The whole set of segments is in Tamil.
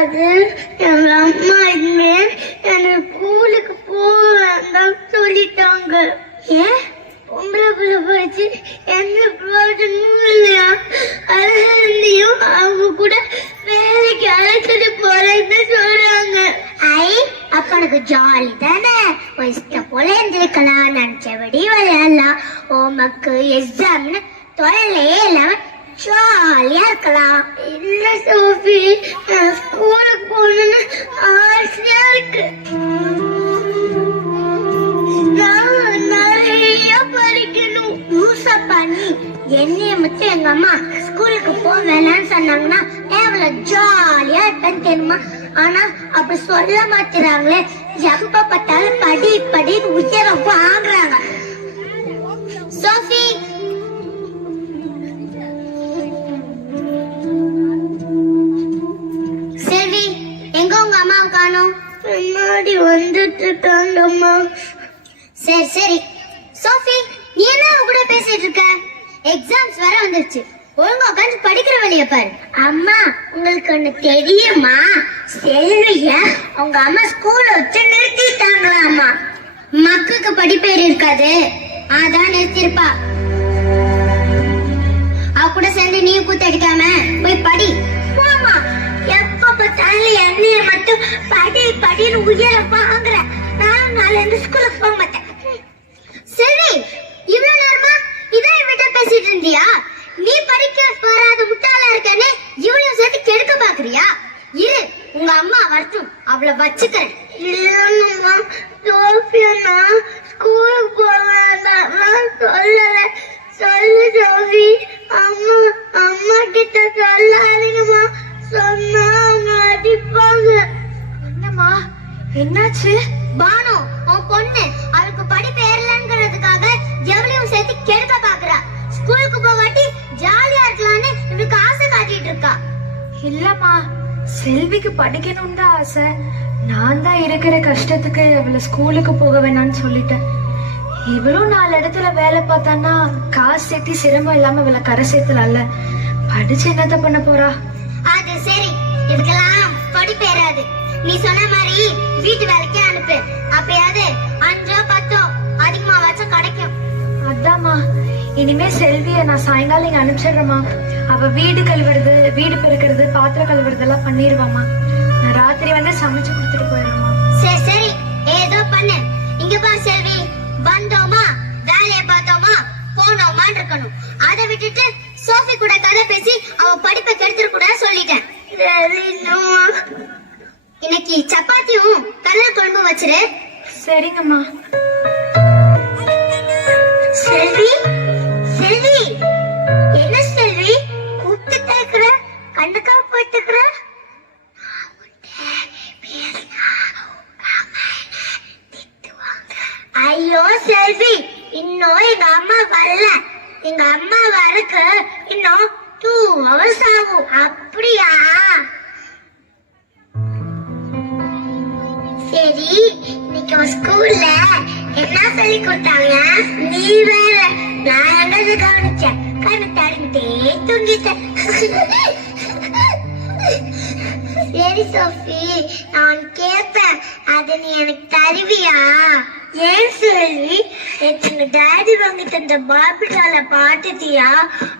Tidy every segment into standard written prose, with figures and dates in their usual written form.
அது எங்க அம்மா இனிமே என்ன ஸ்கூலுக்கு போக வேண்டாம் சொல்லிட்டாங்க. ஏன்? பொம்பளை பிள்ளை படிச்சு எந்த பிரயோஜனமும் இல்லையா? அதையும் அவங்க கூட வேலைக்கு அழைச்சிட்டு போறேன்னு சொல்றாங்க. அப்ப எனக்கு ஜாலி தானே, இஷ்டம் போல இருந்திருக்கலாம், நினைச்சபடி விளையாடலாம், ஹோம்ஒர்க் எக்ஸாம்னு தொலைலையே இல்லாம ஜாலியா இருக்கலாம். இல்ல சோஃபி, ஸ்கூலுக்கு போகணும்னு ஆசையா இருக்கு. நான் நிறைய படிக்கணும். யூஸா பண்ணி என்னைய மட்டும் எங்க அம்மா ஸ்கூலுக்கு போக வேணாம்னு சொன்னாங்கன்னா எவ்வளவு ஜாலியா இருப்பேன்னு தெரியுமா? ஆனா அப்படி சொல்ல மாட்டேறாங்களே, எப்ப பார்த்தாலும் படி படி உயரம் வாங்குறாங்க. சோஃபி, செல்வி, எங்க உங்க அம்மாவை காணோம்? முன்னாடி வந்துட்டு இருக்காங்கம்மா. சரி சரி. சோஃபி, நீ என்ன கூட பேசிட்டு இருக்க? எக்ஸாம்ஸ் வேற வந்துருச்சு, ஒழுங்கா உட்காந்து படிக்கிற வழிய பாரு. அம்மா, உங்களுக்கு ஒண்ணு தெரியுமா? செல்விய உங்க அம்மா ஸ்கூல்ல வச்சு நிறுத்திட்டாங்களாமா. மக்களுக்கு படிப்பேறு இருக்காது, அதான் நிறுத்திருப்பா. அவ கூட சேர்ந்து நீ கூத்தடிக்காம போய் படி. ஆமா, எப்ப பார்த்தாலும் என்னைய மட்டும் படி படின்னு உயர வாங்குற. நான் நாளைக்கு ஸ்கூலுக்கு போக மாட்டேன். செல்வி, இவ்வளவு நேரமா இதான் விட்ட பேசிட்டு இருந்தியா? நீ படிக்க வராத முட்டாளா இருக்கனே இவளையும் சேர்த்து கெடுக்க பாக்குறியா? இரு, உங்க அம்மா வரட்டும், அவளை வச்சுக்கிறேன். இல்லம்மா, சோஃபியா ஸ்கூலுக்கு போவேன் சொல்லல. சொல்லு சோஃபி. அம்மா அம்மா கிட்ட சொல்லாதீங்கம்மா, சொன்னா அவங்க அடிப்பாங்க. என்னம்மா, என்னாச்சு? பானு, உன் பொண்ணு அவளுக்கு படிப்பு ஏறலங்கிறதுக்காக எவளையும் சேர்த்து கெடுக்க பாக்குறா. ஸ்கூலுக்கு போகாட்டி ஜாலியா இருக்கலாம்னு இவளுக்கு ஆசை காட்டிட்டு இருக்கா. இல்லம்மா, செல்விக்கு படிக்கணும்னு தான் ஆசை. நான் தான் இருக்கிற கஷ்டத்துக்கு அவளை ஸ்கூலுக்கு போக வேணாம்னு சொல்லிட்டேன். இவளும் 4 இடத்துல வேலை பார்த்தான்னா காசு சேர்த்தி சிரமம் இல்லாம இவளை கரை சேர்த்தலாம்ல. படிச்சு என்னத்த பண்ண போறா? அது சரி, இதுக்கெல்லாம் படிப்பு ஏறாது. நீ சொன்ன மாதிரி வீட்டு வேலைக்கே அனுப்பு, அப்பயாவது 5 10 அதிகமா வச்சா கிடைக்கும். அதாம்மா, இனிமே செல்விய நான் சாயங்காலம் இங்க அனுப்பிச்சிடுறேம்மா. அவ வீடு கழுவுறது, வீடு பெருக்கிறது, பாத்திரம் கழுவுறது எல்லாம் பண்ணிடுவாமா. நான் ராத்திரி வந்து சமைச்சு கொடுத்துட்டு போயிடுறேம்மா. சரி சரி, ஏதோ பண்ணு. இங்க பா செல்வி, வந்தோமா வேலையை பார்த்தோமா போனோமான்னு இருக்கணும். அதை விட்டுட்டு சோஃபி கூட கதை பேசி அவ படிப்பை கெடுத்துட கூட சொல்லிட்டேன். இன்னைக்கு சப்பாத்தியும் கடலை குழம்பு வச்சிரு. சரிங்கம்மா. செல்வி, செல்வி, என்ன செல்வி கூப்பிட்டு இருக்கிற? கண்டுக்கா போயிட்டு இருக்கிற? ஐயோ செல்வி, இன்னும் எங்க அம்மா வரல. எங்க அம்மா வரக்கு இன்னும் 2 hours ஆகும். அப்படியா? சரி, இன்னைக்கு ஸ்கூல்ல என்ன சொல்லி கொடுத்தாங்க? நீ வேற, நான் என்னது கவனிச்சேன், கண்ணு தடுத்தே தூங்கிட்டேன். சரி சோஃபி, நான் கேட்பேன், அது நீ எனக்கு தருவியா? ஏன் செல்வி, எங்க டாடி வாங்கி தந்த பார்பி டாலை பாத்துட்டியா?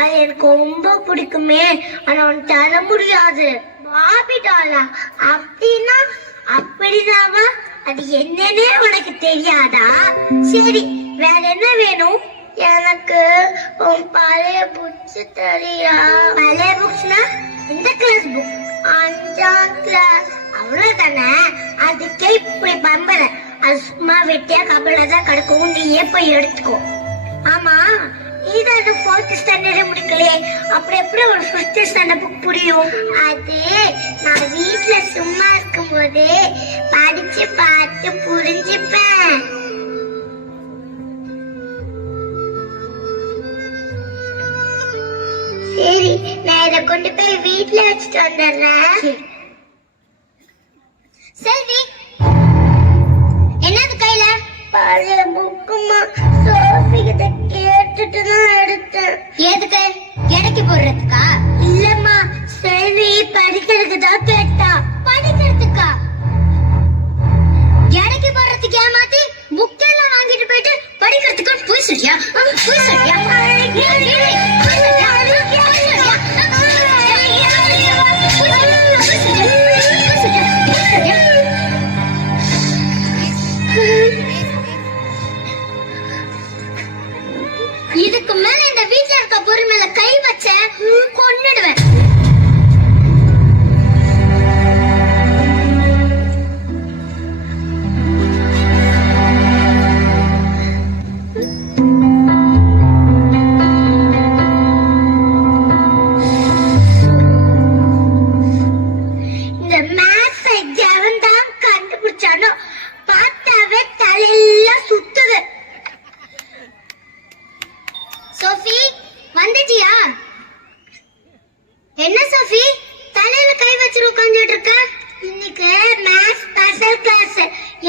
அது எனக்கு ரொம்ப பிடிக்குமே, ஆனா உனக்கு தர முடியாது. பார்பி டாலா? அப்படின்னா அப்படினாவா? அது என்னன்னே உனக்கு தெரியாதா? சரி, வேற என்ன வேணும்? எனக்கு உன் பழைய புக்ஸ் தரியா? பழைய புக்ஸ்னா இந்த கிளாஸ் புக், 5ஆம் கிளாஸ், அவ்வளவுதானே? அதுக்கே இப்படி பம்பற. அது சும்மா வெட்டியா கபலதான் கிடக்கும், நீயே போய் எடுத்துக்கோ. ஆமா, நீதான் 4th ஸ்டாண்டர்ட் முடிக்கலையே, அப்படி எப்படி ஒரு 5th ஸ்டாண்டர்ட் புக் புரியும்? அது நான் வீட்டுல சும்மா இருக்கும் போது படிச்சு பார்த்து புரிஞ்சுப்பேன். சரி, நான் இதை கொண்டு போய் வீட்டுல வச்சுட்டு வந்துடுறேன். செல்வி, என்னது கையில? பழைய புக்குமா, சோஃபி கிட்ட கேட்டுட்டு தான் எடுத்தேன். எதுக்கு? எடைக்கு போடுறதுக்கா? இல்லம்மா, செல்வி படிக்கிறதுக்கு தான் கேட்டா. இதுக்கு மேல இந்த வீட்டுல இருக்க பொருள் மேல கை வச்ச கொன்னுடுவேன். இந்த மேத்ஸ் எவன் தான் கண்டுபிடிச்சானோ பார்த்தாவே தலையெல்லாம் சுத்துது. சோஃபி வந்துட்டியா? என்ன சோஃபி தலையில கை வச்சு உட்காந்துட்டு இருக்க? இன்னைக்கு மேத்ஸ் ஸ்பெஷல் கிளாஸ்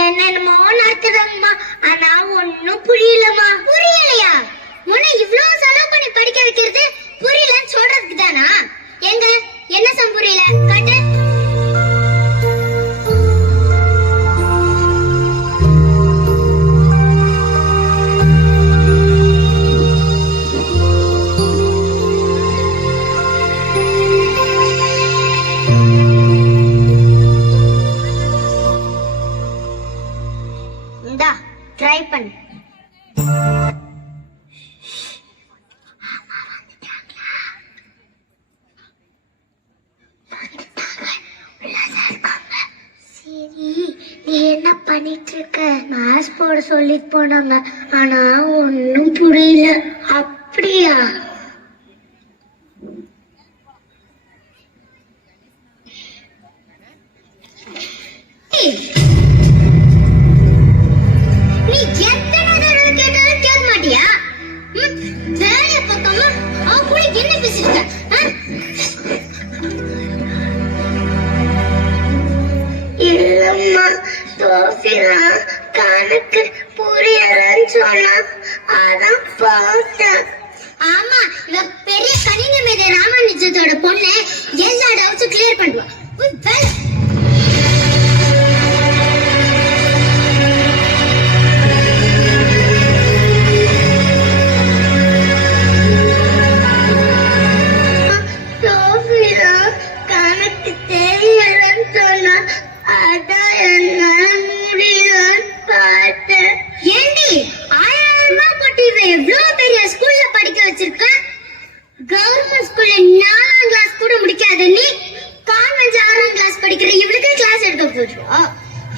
என்னென்னமோ நடத்துறாங்கம்மா. ஆனா ஒன்னும் புரியலமா. புரியலையா? முன்ன இவ்வளவு செலவு பண்ணி படிக்க வைக்கிறது புரியலன்னு சொல்றதுக்கு தானா? எங்க என்ன சம் புரியல காட்டு. இந்தா ட்ரை பண்ணு. சரி, நீ என்ன பண்ணிட்டு இருக்க? மேத்ஸ் போட சொல்லிட்டு போனாங்க, ஆனா ஒன்னும் புரியல. அப்படியா? நீ எத்தனை தடவை கேட்டாலும் கேட்க மாட்டியா? வேலைய பார்க்காம அவ கூட என்ன பேசிருக்க? இல்லம்மா, சோஃபியா கணக்கு புரியலன்னு சொன்னா அதான் பார்த்தேன். ஆமா, இவ பெரிய கணித மேதை ராமானுஜத்தோட பொண்ணு எல்லா டவுட்ஸும் கிளியர் பண்ணுவா. வேலை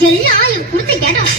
எல்லாம் என் கொடுத்த இடம்.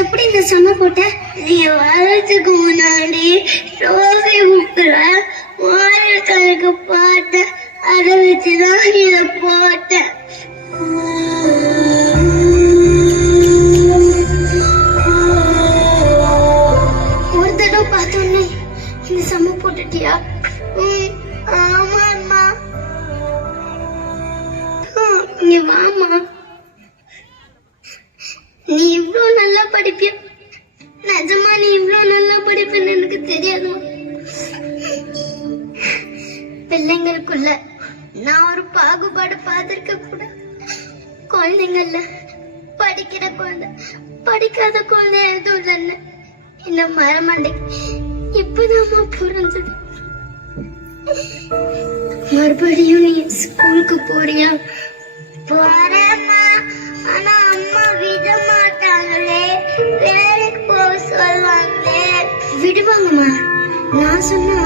எப்படி இந்த சம போட்ட? நீ வரதுக்கு முன்னாடி சோஃபி புக்ல மாடல் கணக்கு பார்த்தேன், அதை வச்சுதான் இத போட்டேன். ஒரு தடவை பார்த்தோன்னே இந்த சம போட்டுட்டியா? ஆமாம்மா. இங்க வாமா. நீ இவ்ளோ நல்லா படிப்பிய? நிஜமா நீ இவ்ளோ நல்லா படிப்பேன்னு எனக்கு தெரியாது. பிள்ளைங்களுக்குள்ள நான் ஒரு பாகுபாடு பார்த்திருக்க கூட. குழந்தைங்கள்ல படிக்கிற குழந்தை, படிக்காத குழந்தை எதுவும் இல்லைன்னு என்ன மரமாண்டே இப்பதாம்மா புரிஞ்சது. மறுபடியும் நீ ஸ்கூலுக்கு போறியா? போறேம்மா, ஆனா அம்மா விட மாட்டாங்களே, வேலைக்கு போக சொல்லுவாங்களே. விடுவாங்கம்மா, நான் நான் சொன்னா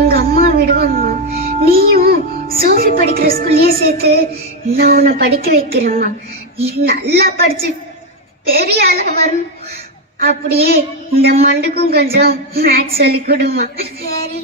உங்க அம்மா விடுவாங்கம்மா. நீயும் சோஃபி படிக்கிற ஸ்கூல்லயே சேர்த்து நான் உன்னை படிக்க வைக்கிறேம்மா. நீ நல்லா படிச்சு பெரிய ஆளா வரும். அப்படியே இந்த மண்டுக்கும் கொஞ்சம் மேக்ஸ் சொல்லி கொடுமா. சரி.